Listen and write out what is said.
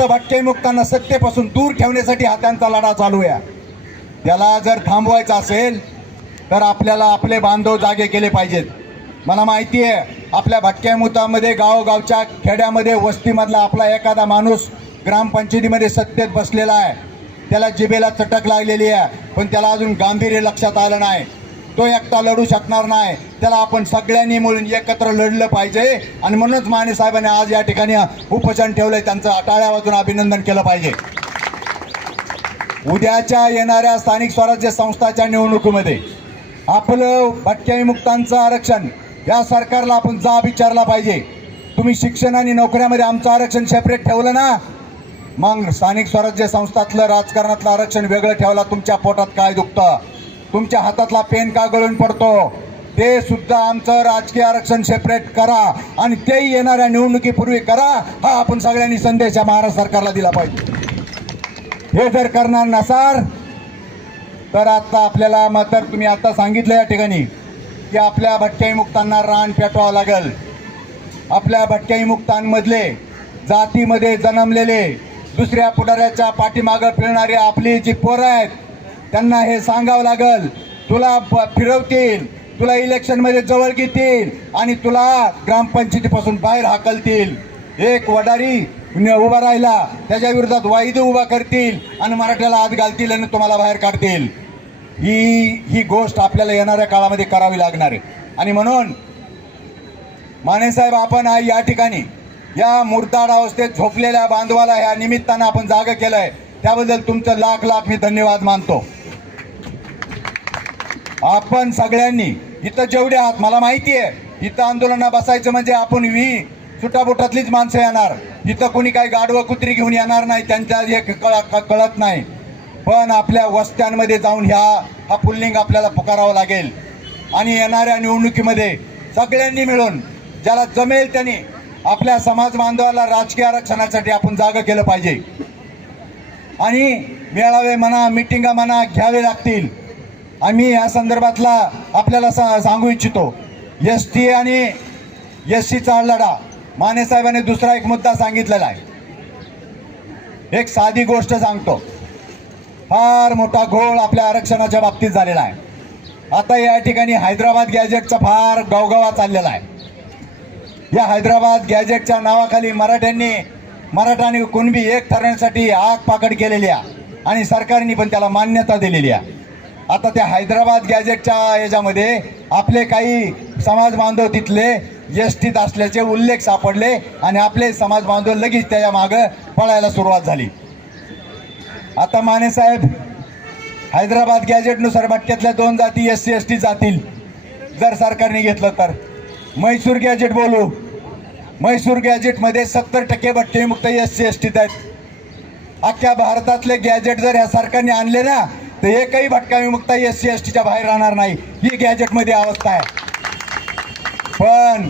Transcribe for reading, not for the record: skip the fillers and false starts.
भटक्यामुक्तांना सत्तेपासून दूर ठेवण्यासाठी हा त्यांचा लढा चालू आहे. त्याला जर थांबवायचा असेल तर आपल्याला आपले बांधव जागे केले पाहिजेत. मला माहिती आहे आपल्या भटक्यामुक्तामध्ये गावोगावच्या खेड्यामध्ये वस्तीमधला आपला एखादा माणूस ग्रामपंचायतीमध्ये सत्तेत बसलेला आहे, त्याला जिभेला चटक लागलेली आहे, पण त्याला अजून गांभीर्य लक्षात आलं नाही. तो एकटा लढू शकणार नाही. त्याला आपण सगळ्यांनी मिळून एकत्र लढलं पाहिजे आणि म्हणूनच माने साहेबांनी आज या ठिकाणी उपोषण ठेवलंय. त्यांचं टाळ्या वाजून अभिनंदन केलं पाहिजे. उद्याच्या येणाऱ्या स्थानिक स्वराज्य संस्थांच्या निवडणुकीमध्ये आपलं भटक्यामुक्तांचं आरक्षण या सरकारला आपण जाब विचारला पाहिजे. तुम्ही शिक्षण आणि नोकऱ्यामध्ये आमचं आरक्षण सेपरेट ठेवलं ना, मग स्थानिक स्वराज्य संस्थातलं राजकारणातलं आरक्षण वेगळं ठेवला. तुमच्या पोटात काय दुखतं, तुमच्या हातातला पेन का गळून पडतो, ते सुद्धा आमचं राजकीय आरक्षण सेपरेट करा आणि तेही येणाऱ्या निवडणुकीपूर्वी करा. हा आपण सगळ्यांनी संदेश या महाराष्ट्र सरकारला दिला पाहिजे. हे जर करणार नसाल तर आता आपल्याला मात्र तुम्ही आता सांगितलं या ठिकाणी की आपल्या भटक्यामुक्तांना रान पेटवावं लागेल. आपल्या भटक्यामुक्तांमधले जातीमध्ये जन्मलेले दुसऱ्या पुढाऱ्याच्या पाठीमागं फिरणारी आपली जी पोरं आहेत त्यांना हे सांगावं लागेल. तुला फिरवतील, तुला इलेक्शनमध्ये जवळ घेतील आणि तुला ग्रामपंचायतीपासून बाहेर हाकलतील. एक वडारी उभा राहिला त्याच्या विरोधात वायदे उभा करतील आणि मराठ्याला आत घालतील आणि तुम्हाला बाहेर काढतील. ही गोष्ट आपल्याला येणाऱ्या काळामध्ये करावी लागणार आहे. आणि म्हणून मानेसाहेब आपण या ठिकाणी या मुर्दाड अवस्थेत झोपलेल्या बांधवाला ह्या निमित्तानं आपण जागं केलंय, त्याबद्दल तुमचं लाख लाख मी धन्यवाद मानतो. आपण सगळ्यांनी इथं जेवढे आहात, मला माहिती आहे इथं आंदोलना बसायचं म्हणजे आपण सुटाबुटातलीच माणसं येणार. इथं कोणी काही गाढवं कुत्री घेऊन येणार नाही, त्यांच्या हे कळत नाही. पण आपल्या वस्त्यांमध्ये जाऊन हा पुल्लिंग आपल्याला पुकारावं लागेल आणि येणाऱ्या निवडणुकीमध्ये सगळ्यांनी मिळून ज्याला जमेल त्यांनी आपल्या समाज बांधवाला राजकीय आरक्षणासाठी आपण जागं केलं पाहिजे. आणि मेळावे म्हणा, मिटिंगा म्हणा घ्यावे लागतील. आम्ही या संदर्भातला आपल्याला सांगू इच्छितो. एसटी आणि एससीचा लढा माने साहेबांनी दुसरा एक मुद्दा सांगितलेला आहे. एक साधी गोष्ट सांगतो. फार मोठा घोळ आपल्या आरक्षणाच्या बाबतीत झालेला आहे. आता या ठिकाणी हैदराबाद गॅजेटचा फार गवगवा चाललेला आहे. या हैदराबाद गॅजेटच्या नावाखाली मराठा आणि कुणबी एक ठरवण्यासाठी आग पाकड केलेली आहे आणि सरकारने पण त्याला मान्यता दिलेली आहे. आता त्या हैदराबाद गॅजेटच्या याच्यामध्ये आपले काही समाज बांधव तिथले एसटीत असल्याचे उल्लेख सापडले आणि आपले समाज बांधव लगेच त्याच्या मागं पळायला सुरुवात झाली. आता माने साहेब हैदराबाद गॅजेटनुसार भटक्यातल्या 2 जाती एससी एसटी जातील जर सरकारने घेतलं तर. म्हैसूर गॅजेट बोलू, म्हैसूर गॅजेटमध्ये 70% भटकेमुक्त एससी एसटीत आहेत. अख्ख्या भारतातले गॅजेट जर ह्या सरकारने आणले ना तर एकही भटका एससी एसटीच्या बाहेर राहणार नाही. ही गॅजेटमध्ये अवस्था आहे. पण